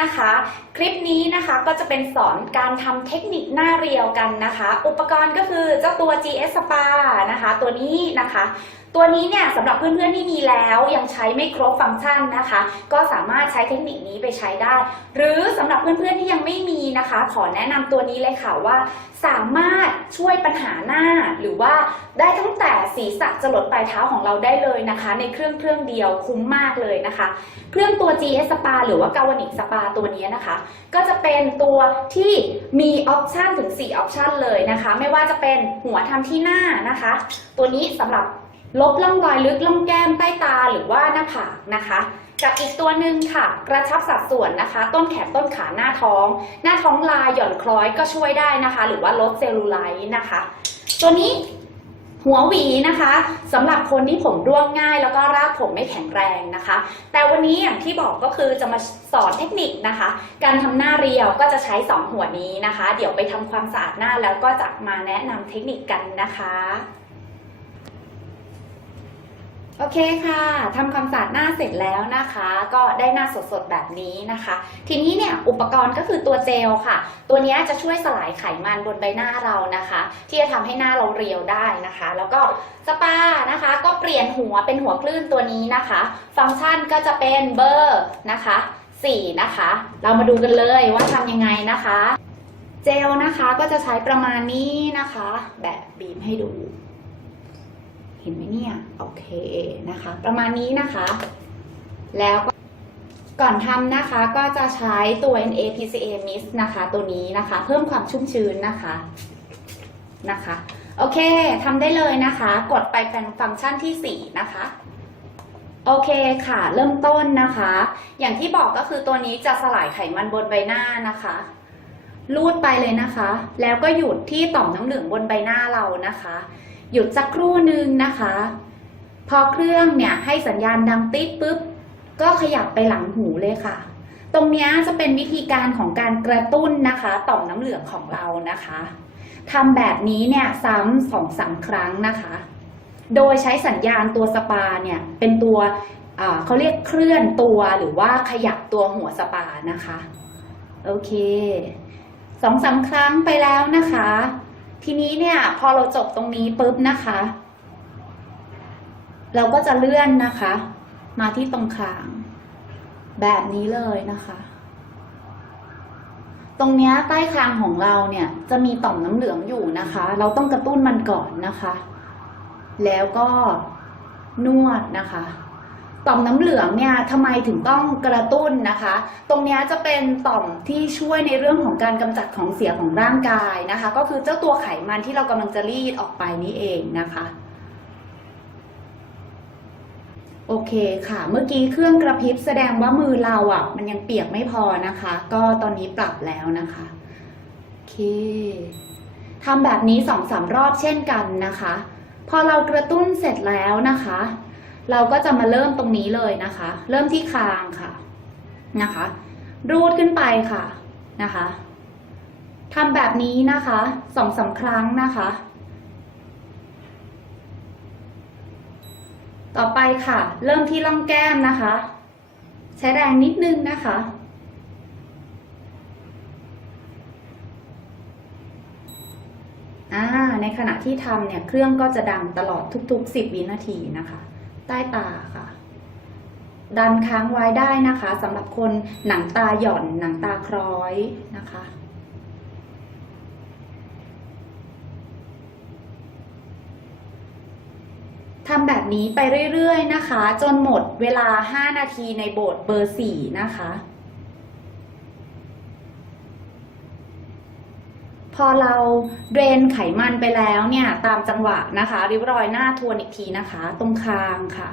นะคะ คลิปนี้นะคะก็จะเป็นสอนการทำเทคนิคหน้าเรียวกันนะคะ อุปกรณ์ก็คือเจ้าตัว GS Spa นะคะ ตัวนี้นะคะตัวนี้เนี่ยสำหรับเพื่อนๆที่มีแล้วยังใช้ไม่ครบฟังก์ชันนะคะ ก็สามารถใช้เทคนิคนี้ไปใช้ได้ หรือสำหรับเพื่อนๆที่ยังไม่มีนะคะ ขอแนะนำตัวนี้เลยค่ะว่า สามารถช่วยปัญหาหน้า หรือว่าได้ตั้งแต่ศีรษะจรดปลายเท้าของเราได้เลยนะคะ ในเครื่องเครื่องเดียวคุ้มมากเลยนะคะ เครื่องตัว GS Spa หรือว่ากาวนิกสปาตัวนี้นะคะ ก็จะเป็นตัวที่มีออปชันถึง4ออปชันเลยนะคะ ไม่ว่าจะเป็นหัวทำที่หน้านะคะ ตัวนี้สำหรับ ลบร่องรอยลึกร่องแก้มใต้ตาหรือว่าหน้าผากนะคะกับอีกตัวหนึ่งค่ะ กระชับสัดส่วนนะคะ ต้นแขนต้นขาหน้าท้อง หน้าท้องลายหย่อนคล้อยก็ช่วยได้นะคะ หรือว่าลดเซลลูไลท์นะคะ ตัวนี้หัวหวีนะคะสำหรับคนที่ผมร่วงง่ายแล้วก็รากผมไม่แข็งแรงนะคะ แต่วันนี้อย่างที่บอกก็คือจะมาสอนเทคนิคนะคะ การทำหน้าเรียวก็จะใช้ 2 หัวนี้นะคะ เดี๋ยวไปทำความสะอาดหน้าแล้วก็จะมาแนะนำเทคนิคกันนะคะ โอเคค่ะทำความสะอาดหน้าเสร็จแล้วนะคะ ก็ได้หน้าสดๆแบบนี้นะคะ ทีนี้เนี่ยอุปกรณ์ก็คือตัวเจลค่ะ ตัวนี้จะช่วยสลายไขมันบนใบหน้าเรานะคะ ที่จะทำให้หน้าเราเรียวได้นะคะ แล้วก็สปานะคะ ก็เปลี่ยนหัวเป็นหัวคลื่นตัวนี้นะคะ ฟังก์ชันก็จะเป็นเบอร์นะคะ4นะคะ เรามาดูกันเลยว่าทำยังไงนะคะ เจลนะคะก็จะใช้ประมาณนี้นะคะ แบบบีบให้ดู ห็นไหมเนี่ย โอเคนะคะ ประมาณนี้นะคะ แล้วก็ก่อนทำนะคะก็จะใช้ตัว NA PCA Mist นะคะ ตัวนี้นะคะ เพิ่มความชุ่มชื้นนะคะนะคะ โอเคทำได้เลยนะคะ กดไปเป็นฟังก์ชันที่ 4 นะคะโอเคค่ะ เริ่มต้นนะคะ อย่างที่บอกก็คือตัวนี้จะสลายไขมันบนใบหน้านะคะลูดไปเลยนะคะ แล้วก็หยุดที่ต่อมน้ำเหลืองบนใบหน้าเรานะคะ หยุดสักครู่หนึ่งนะคะ พอเครื่องเนี่ยให้สัญญาณดังติ๊ดปุ๊บ ก็ขยับไปหลังหูเลยค่ะ ตรงนี้จะเป็นวิธีการของการกระตุ้นนะคะต่อมน้ำเหลืองของเรานะคะทำแบบนี้เนี่ยซ้ำสองสามครั้งนะคะ โดยใช้สัญญาณตัวสปาเนี่ยเป็นตัวเขาเรียกเคลื่อนตัวหรือว่าขยับตัวหัวสปานะคะ โอเคสองสามครั้งไปแล้วนะคะ ทีนี้เนี่ยพอเราจบตรงนี้ปุ๊บนะคะ เราก็จะเลื่อนนะคะ มาที่ตรงคาง แบบนี้เลยนะคะ ตรงเนี้ยใต้คางของเราเนี่ยจะมีต่อมน้ำเหลืองอยู่นะคะ เราต้องกระตุ้นมันก่อนนะคะ แล้วก็นวดนะคะ ต่อมน้ำเหลืองเนี่ยทำไมถึงต้องกระตุ้นนะคะ ตรงนี้จะเป็นต่อมที่ช่วยในเรื่องของการกำจัดของเสียของร่างกายนะคะ ก็คือเจ้าตัวไขมันที่เรากำลังจะรีดออกไปนี่เองนะคะโอเคค่ะ เมื่อกี้เครื่องกระพริบแสดงว่ามือเราอะ มันยังเปียกไม่พอนะคะ ก็ตอนนี้ปรับแล้วนะคะโอเคทำแบบนี้สองสามรอบเช่นกันนะคะ พอเรากระตุ้นเสร็จแล้วนะคะ เราก็จะมาเริ่มตรงนี้เลยนะคะ เริ่มที่คางค่ะนะคะ รูดขึ้นไปค่ะนะคะทำแบบนี้นะคะสองสามครั้งนะคะ ต่อไปค่ะ เริ่มที่ร่องแก้มนะคะ ใช้แรงนิดนึงนะคะอ่าในขณะที่ทำเนี่ยเครื่องก็จะดังตลอดทุกๆ 10 วินาทีนะคะ ใต้ตาค่ะ ดันค้างไว้ได้นะคะสำหรับคนหนังตาหย่อนหนังตาคล้อยนะคะทำแบบนี้ไปเรื่อยๆนะคะ จนหมดเวลา 5 นาทีในโบทเบอร์ 4 นะคะ พอเราเดรนไขมันไปแล้วเนี่ยตามจังหวะนะคะ ริ้วรอยหน้าทวนอีกทีนะคะ ตรงคางค่ะ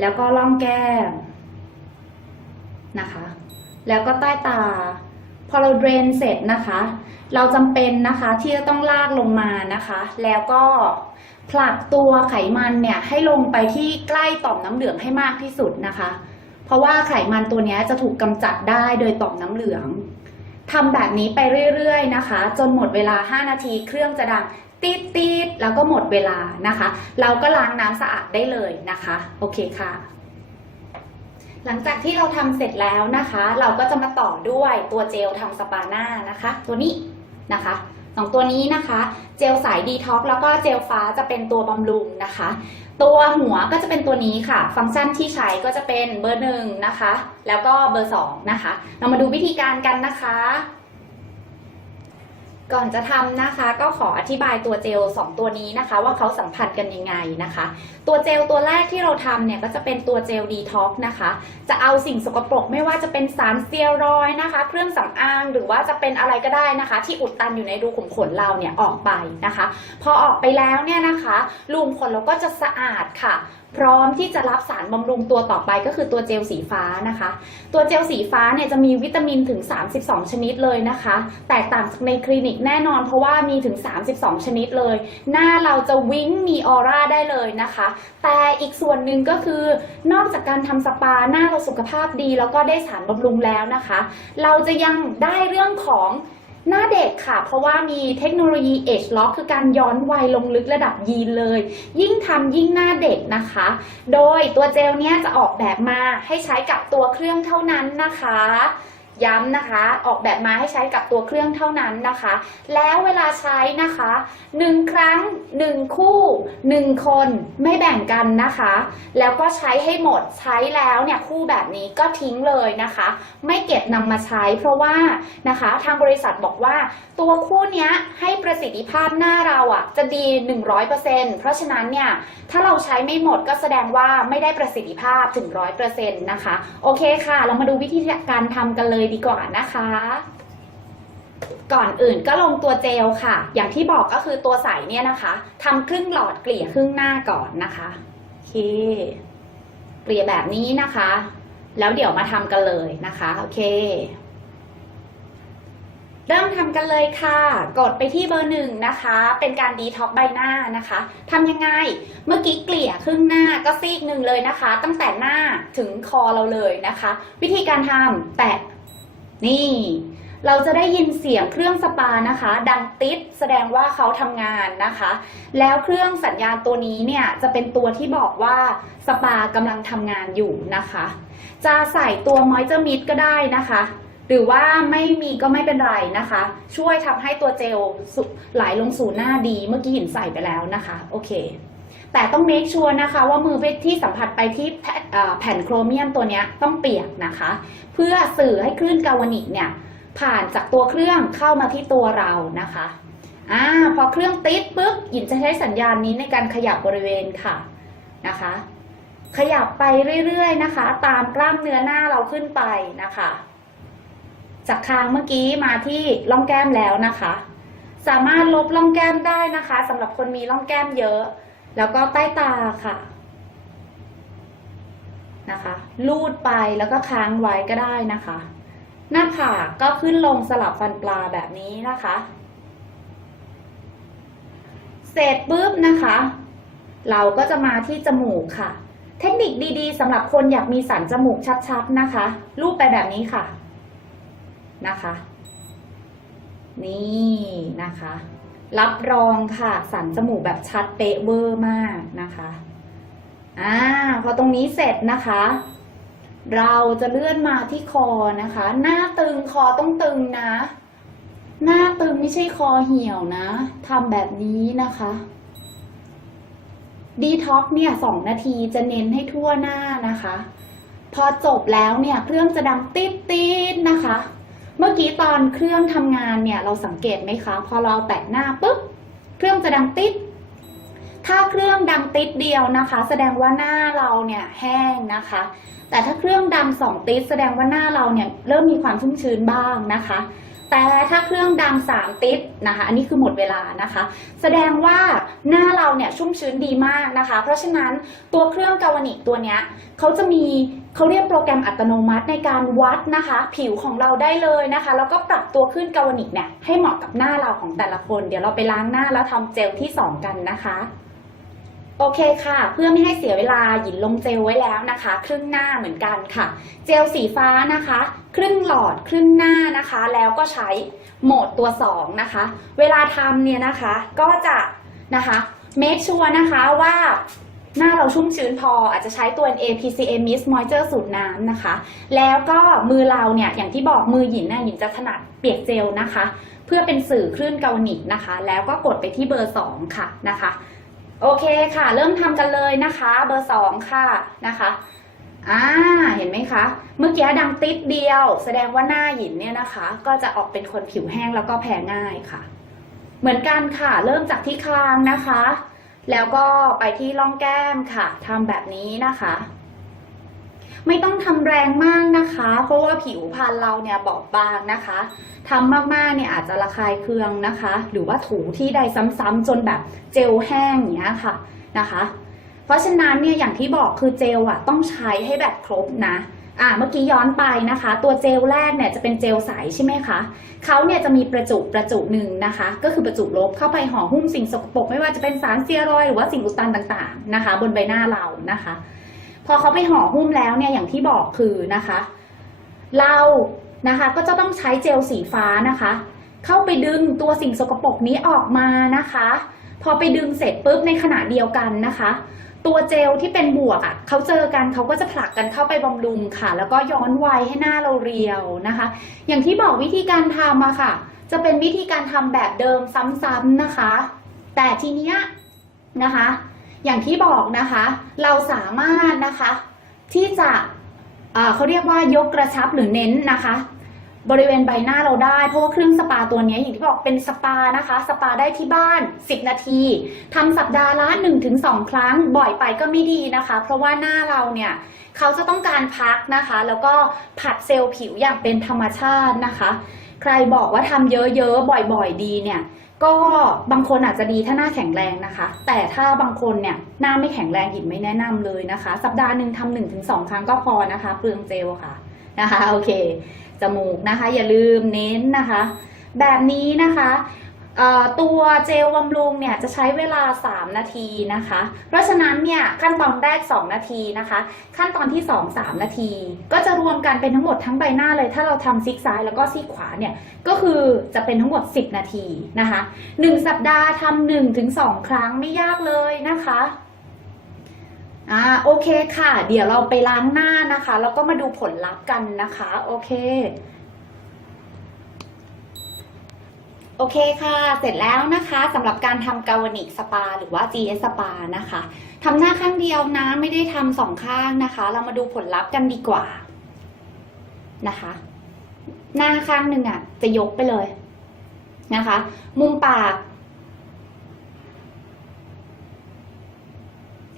แล้วก็ล่องแก้มนะคะ แล้วก็ใต้ตา พอเราเดรนเสร็จนะคะ เราจำเป็นนะคะที่จะต้องลากลงมานะคะ แล้วก็ผลักตัวไขมันเนี่ยให้ลงไปที่ใกล้ต่อมน้ำเหลืองให้มากที่สุดนะคะ เพราะว่าไขมันตัวนี้จะถูกกำจัดได้โดยต่อมน้ำเหลือง ทำแบบนี้ไปเรื่อยๆนะคะ จนหมดเวลา 5 นาที เครื่องจะดังตีดตีดแล้วก็หมดเวลานะคะ เราก็ล้างน้ำสะอาดได้เลยนะคะ โอเคค่ะ หลังจากที่เราทำเสร็จแล้วนะคะ เราก็จะมาต่อด้วยตัวเจลทำสปาหน้านะคะ ตัวนี้นะคะ สองตัวนี้นะคะ เจลสายดีท็อกแล้วก็เจลฟ้าจะเป็นตัวบำรุงนะคะ ตัวหัวก็จะเป็นตัวนี้ค่ะ ฟังก์ชันที่ใช้ก็จะเป็นเบอร์หนึ่งนะคะ แล้วก็เบอร์สองนะคะ เรามาดูวิธีการกันนะคะ ก่อนจะทำนะคะก็ขออธิบายตัวเจล 2 ตัวนี้นะคะ ว่าเขาสัมพันธ์กันยังไงนะคะ ตัวเจลตัวแรกที่เราทำเนี่ยก็จะเป็นตัวเจลดีท็อกนะคะ จะเอาสิ่งสกปรกไม่ว่าจะเป็นสารเตียรอยนะคะ เครื่องสำอางหรือว่าจะเป็นอะไรก็ได้นะคะ ที่อุดตันอยู่ในรูขุมขนเราเนี่ยออกไปนะคะ พอออกไปแล้วเนี่ยนะคะรูขุมขนเราก็จะสะอาดค่ะ พร้อมที่จะรับสารบำรุงตัวต่อไปก็คือตัวเจลสีฟ้านะคะ ตัวเจลสีฟ้าเนี่ยจะมีวิตามินถึง 32 ชนิดเลยนะคะ แตกต่างจากในคลินิกแน่นอนเพราะว่ามีถึง 32 ชนิดเลย หน้าเราจะวิ้งมีออร่าได้เลยนะคะ แต่อีกส่วนหนึ่งก็คือนอกจากการทำสปาหน้าเราสุขภาพดี แล้วก็ได้สารบำรุงแล้วนะคะ เราจะยังได้เรื่องของ หน้าเด็กค่ะ เพราะว่ามีเทคโนโลยี Age Lock คือการย้อนวัยลงลึกระดับยีนเลย ยิ่งทำยิ่งหน้าเด็กนะคะ โดยตัวเจลเนี้ยจะออกแบบมาให้ใช้กับตัวเครื่องเท่านั้นนะคะ ย้ำนะคะ ออกแบบมาให้ใช้กับตัวเครื่องเท่านั้นนะคะ แล้วเวลาใช้นะคะหนึ่งครั้งหนึ่งคู่หนึ่งคนไม่แบ่งกันนะคะ แล้วก็ใช้ให้หมดใช้แล้วเนี่ยคู่แบบนี้ก็ทิ้งเลยนะคะ ไม่เก็บนำมาใช้ เพราะว่านะคะทางบริษัทบอกว่า ตัวคู่เนี้ยให้ประสิทธิภาพหน้าเราอะจะดี 100%เพราะฉะนั้นเนี่ยถ้าเราใช้ไม่หมดก็แสดงว่าไม่ได้ประสิทธิภาพถึง 100%นะคะโอเคค่ะ เรามาดูวิธีการทำกันเลยดีกว่านะคะ ก่อนอื่นก็ลงตัวเจลค่ะ อย่างที่บอกก็คือตัวใสเนี่ยนะคะทำครึ่งหลอดเกลี่ยครึ่งหน้าก่อนนะคะโอเคเกลี่ยแบบนี้นะคะ แล้วเดี๋ยวมาทำกันเลยนะคะโอเคเริ่มทำกันเลยค่ะ กดไปที่เบอร์หนึ่งนะคะ เป็นการดีท็อกใบหน้านะคะทำยังไง เมื่อกี้เกลี่ยครึ่งหน้าก็ซีกหนึ่งเลยนะคะ ตั้งแต่หน้าถึงคอเราเลยนะคะ วิธีการทำแตะ นี่ เราจะได้ยินเสียงเครื่องสปานะคะ ดังติดแสดงว่าเขาทำงานนะคะ แล้วเครื่องสัญญาณตัวนี้เนี่ยจะเป็นตัวที่บอกว่าสปากำลังทำงานอยู่นะคะ จะใส่ตัวมอยเจอร์มิดก็ได้นะคะหรือว่าไม่มีก็ไม่เป็นไรนะคะ ช่วยทำให้ตัวเจลไหลลงสู่หน้าดี เมื่อกี้หินใส่ไปแล้วนะคะ โอเค แต่ต้องเมคชัวร์นะคะว่ามือที่สัมผัสไปที่แผ่นโครเมียมตัวนี้ต้องเปียกนะคะ เพื่อสื่อให้คลื่นกาวนิกเนี่ยผ่านจากตัวเครื่องเข้ามาที่ตัวเรานะคะอ่าพอเครื่องติดปุ๊บหยินจะใช้สัญญาณนี้ในการขยับบริเวณค่ะนะคะ ขยับไปเรื่อยๆนะคะ ตามกล้ามเนื้อหน้าเราขึ้นไปนะคะ จากคางเมื่อกี้มาที่ร่องแก้มแล้วนะคะ สามารถลบร่องแก้มได้นะคะสำหรับคนมีร่องแก้มเยอะ แล้วก็ใต้ตาค่ะนะคะลูดไปแล้วก็ค้างไว้ก็ได้นะคะ หน้าผากก็ขึ้นลงสลับฟันปลาแบบนี้นะคะ เสร็จปุ๊บนะคะ เราก็จะมาที่จมูกค่ะ เทคนิคดีๆสำหรับคนอยากมีสันจมูกชัดๆนะคะ รูปไปแบบนี้ค่ะนะคะ นี่นะคะ รับรองค่ะ สันจมูกแบบชัดเป๊ะเวอร์มากนะคะอ่าพอตรงนี้เสร็จนะคะ เราจะเลื่อนมาที่คอนะคะ หน้าตึงคอต้องตึงนะ หน้าตึงไม่ใช่คอเหี่ยวนะทำแบบนี้นะคะดีท็อกเนี่ยสองนาทีจะเน้นให้ทั่วหน้านะคะ พอจบแล้วเนี่ยเครื่องจะดังติ๊ดติ๊ดนะคะ เมื่อกี้ตอนเครื่องทำงานเนี่ยเราสังเกตไหมคะ พอเราแตะหน้าปุ๊บเครื่องจะดังติด ถ้าเครื่องดังติดเดียวนะคะ แสดงว่าหน้าเราเนี่ยแห้งนะคะ แต่ถ้าเครื่องดังสองติดแสดงว่าหน้าเราเนี่ยเริ่มมีความชุ่มชื้นบ้างนะคะ แต่ถ้าเครื่องดังสามติดนะคะ อันนี้คือหมดเวลานะคะ แสดงว่าหน้าเราเนี่ยชุ่มชื้นดีมากนะคะ เพราะฉะนั้นตัวเครื่องกาวนิกตัวเนี้ยเขาจะมี เขาเรียกโปรแกรมอัตโนมัติในการวัดนะคะ ผิวของเราได้เลยนะคะ แล้วก็ปรับตัวขึ้นกาวนิกเนี่ยให้เหมาะกับหน้าเราของแต่ละคน เดี๋ยวเราไปล้างหน้าแล้วทำเจลที่สองกันนะคะโอเคค่ะ เพื่อไม่ให้เสียเวลาหยินลงเจลไว้แล้วนะคะ ครึ่งหน้าเหมือนกันค่ะ เจลสีฟ้านะคะ ครึ่งหลอดครึ่งหน้านะคะ แล้วก็ใช้โหมดตัว 2 นะคะ เวลาทำเนี่ยนะคะก็จะนะคะ make sure นะคะว่า หน้าเราชุ่มชื้นพออาจจะใช้ตัว N A P C A Mist Moisture สูตรน้ำนะคะ แล้วก็มือเราเนี่ยอย่างที่บอกมือหยินน่ะหยินจะถนัดเปียกเจลนะคะ เพื่อเป็นสื่อคลื่นเกาหนิกนะคะ แล้วก็กดไปที่เบอร์ 2 ค่ะนะคะ โอเคค่ะ เริ่มทำกันเลยนะคะ เบอร์ 2 ค่ะนะคะอ่าเห็นไหมคะ เมื่อกี้ดังติดเดียว แสดงว่าหน้าหยินเนี่ยนะคะ ก็จะออกเป็นคนผิวแห้งแล้วก็แพ้ง่ายค่ะ เหมือนกันค่ะ เริ่มจากที่คางนะคะ แล้วก็ไปที่ร่องแก้มค่ะทำแบบนี้นะคะ ไม่ต้องทำแรงมากนะคะ เพราะว่าผิวพรรณเราเนี่ยบอบบางนะคะทำมากๆเนี่ยอาจจะระคายเคืองนะคะ หรือว่าถูที่ใดซ้ำๆจนแบบเจลแห้งอย่างเงี้ยค่ะนะคะ เพราะฉะนั้นเนี่ยอย่างที่บอกคือเจลอะต้องใช้ให้แบบครบนะ อ่าเมื่อกี้ย้อนไปนะคะ ตัวเจลแรกเนี่ยจะเป็นเจลใสใช่ไหมคะเขาเนี่ยจะมีประจุประจุหนึ่งนะคะ ก็คือประจุลบเข้าไปห่อหุ้มสิ่งสกปรกไม่ว่าจะเป็นสารเซียรอยหรือว่าสิ่งอุดตันต่างๆนะคะ บนใบหน้าเรานะคะ พอเขาไปห่อหุ้มแล้วเนี่ยอย่างที่บอกคือนะคะ เรานะคะก็จะต้องใช้เจลสีฟ้านะคะ เข้าไปดึงตัวสิ่งสกปรกนี้ออกมานะคะ พอไปดึงเสร็จปุ๊บในขณะเดียวกันนะคะ ตัวเจลที่เป็นบวกอะเขาเจอกันเขาก็จะผลักกันเข้าไปบำรุงค่ะ แล้วก็ย้อนวัยให้หน้าเราเรียวนะคะ อย่างที่บอกวิธีการทำอะค่ะ จะเป็นวิธีการทำแบบเดิมซ้ำๆนะคะ แต่ทีเนี้ยนะคะ อย่างที่บอกนะคะ เราสามารถนะคะที่จะเอ่อเขาเรียกว่ายกกระชับหรือเน้นนะคะ บริเวณใบหน้าเราได้ เพราะว่าเครื่องสปาตัวนี้อย่างที่บอกเป็นสปานะคะ สปาได้ที่บ้าน 10 นาทีทำสัปดาห์ละ 1-2 ครั้ง บ่อยไปก็ไม่ดีนะคะ เพราะว่าหน้าเราเนี่ยเขาจะต้องการพักนะคะ แล้วก็ผัดเซลล์ผิวอย่างเป็นธรรมชาตินะคะ ใครบอกว่าทำเยอะๆ บ่อยๆ ดีเนี่ยก็บางคนอาจจะดีถ้าหน้าแข็งแรงนะคะ แต่ถ้าบางคนเนี่ยหน้าไม่แข็งแรงหยินไม่แนะนำเลยนะคะ สัปดาห์หนึ่งทำหนึ่งถึงสองครั้งก็พอนะคะ เปลืองเจลค่ะนะคะโอเค จมูกนะคะ อย่าลืมเน้นนะคะ แบบนี้นะคะตัวเจลบำรุงเนี่ยจะใช้เวลา 3 นาทีนะคะ เพราะฉะนั้นเนี่ยขั้นตอนแรก 2 นาทีนะคะ ขั้นตอนที่ 2 3 นาที ก็จะรวมกันเป็นทั้งหมดทั้งใบหน้าเลย ถ้าเราทำซิกซ้ายแล้วก็ซีกขวาเนี่ยก็คือจะเป็นทั้งหมด 10 นาทีนะคะ 1 สัปดาห์ทำ1ถึง2ครั้งไม่ยากเลยนะคะ อ่าโอเคค่ะ เดี๋ยวเราไปล้างหน้านะคะ แล้วก็มาดูผลลัพธ์กันนะคะ โอเค โอเคค่ะ เสร็จแล้วนะคะสำหรับการทำกาวนิกสปา หรือว่า GS สปานะคะทำหน้าข้างเดียวนะ ไม่ได้ทำสองข้างนะคะ เรามาดูผลลัพธ์กันดีกว่านะคะ หน้าข้างหนึ่งอะ จะยกไปเลยนะคะ มุมปาก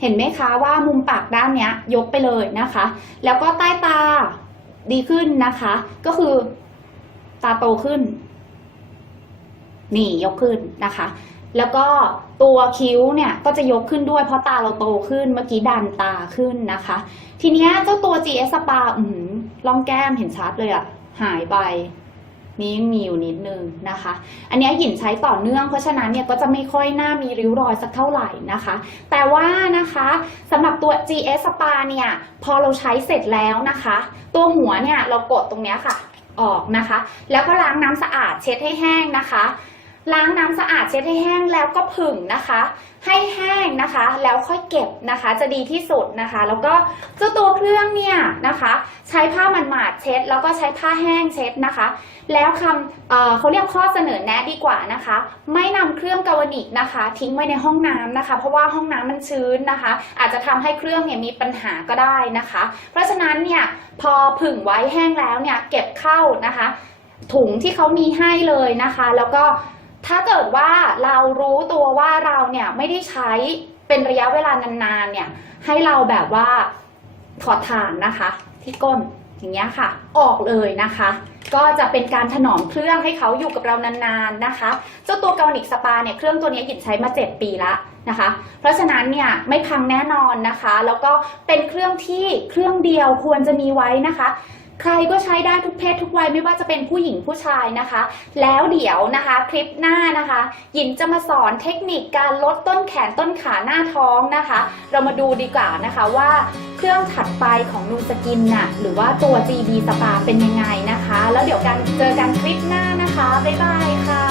เห็นไหมคะว่ามุมปากด้านเนี้ยยกไปเลยนะคะ แล้วก็ใต้ตาดีขึ้นนะคะ ก็คือตาโตขึ้น นี่ยกขึ้นนะคะ แล้วก็ตัวคิ้วเนี่ยก็จะยกขึ้นด้วยเพราะตาเราโตขึ้นเมื่อกี้ดันตาขึ้นนะคะ ทีเนี้ยเจ้าตัว GS Spa อือหือร่องแก้มเห็นชัดเลยอะหายไป นี่ยังมีอยู่นิดนึงนะคะ อันนี้หยินใช้ต่อเนื่องเพราะฉะนั้นเนี่ยก็จะไม่ค่อยหน้ามีริ้วรอยสักเท่าไหร่นะคะ แต่ว่านะคะสำหรับตัว GS Spa เนี่ยพอเราใช้เสร็จแล้วนะคะ ตัวหัวเนี่ยเรากดตรงเนี้ยค่ะออกนะคะ แล้วก็ล้างน้ำสะอาดเช็ดให้แห้งนะคะ ล้างน้ำสะอาดเช็ดให้แห้งแล้วก็ผึ่งนะคะ ให้แห้งนะคะ แล้วค่อยเก็บนะคะ จะดีที่สุดนะคะ แล้วก็เจ้าตัวเครื่องเนี่ยนะคะ ใช้ผ้ามันหมาดเช็ด แล้วก็ใช้ผ้าแห้งเช็ดนะคะ แล้วคำเเขาเรียกข้อเสนอแนะดีกว่านะคะ ไม่นำเครื่องกาวนิกนะคะ ทิ้งไว้ในห้องน้ำนะคะ เพราะว่าห้องน้ำมันชื้นนะคะ อาจจะทำให้เครื่องเนี่ยมีปัญหาก็ได้นะคะ เพราะฉะนั้นเนี่ยพอผึ่งไว้แห้งแล้วเนี่ยเก็บเข้านะคะ ถุงที่เขามีให้เลยนะคะ แล้วก็ ถ้าเกิดว่าเรารู้ตัวว่าเราเนี่ยไม่ได้ใช้เป็นระยะเวลานานๆ เนี่ย ให้เราแบบว่าถอดถ่านนะคะ ที่ก้นอย่างเงี้ยค่ะ ออกเลยนะคะ ก็จะเป็นการถนอมเครื่องให้เขาอยู่กับเรานานๆนะคะ เจ้าตัวเกานิกสปาเนี่ยเครื่องตัวนี้หยิบใช้มา7ปีละนะคะ เพราะฉะนั้นเนี่ยไม่พังแน่นอนนะคะ แล้วก็เป็นเครื่องที่เครื่องเดียวควรจะมีไว้นะคะ ใครก็ใช้ได้ทุกเพศทุกวัยไม่ว่าจะเป็นผู้หญิงผู้ชายนะคะ แล้วเดี๋ยวนะคะคลิปหน้านะคะหญินจะมาสอนเทคนิคการลดต้นแขนต้นขาหน้าท้องนะคะ เรามาดูดีกว่านะคะว่าเครื่องถัดไปของนูสกินน่ะหรือว่าตัว GB สปาเป็นยังไงนะคะ แล้วเดี๋ยวกันเจอกันคลิปหน้านะคะ บ๊ายบายค่ะ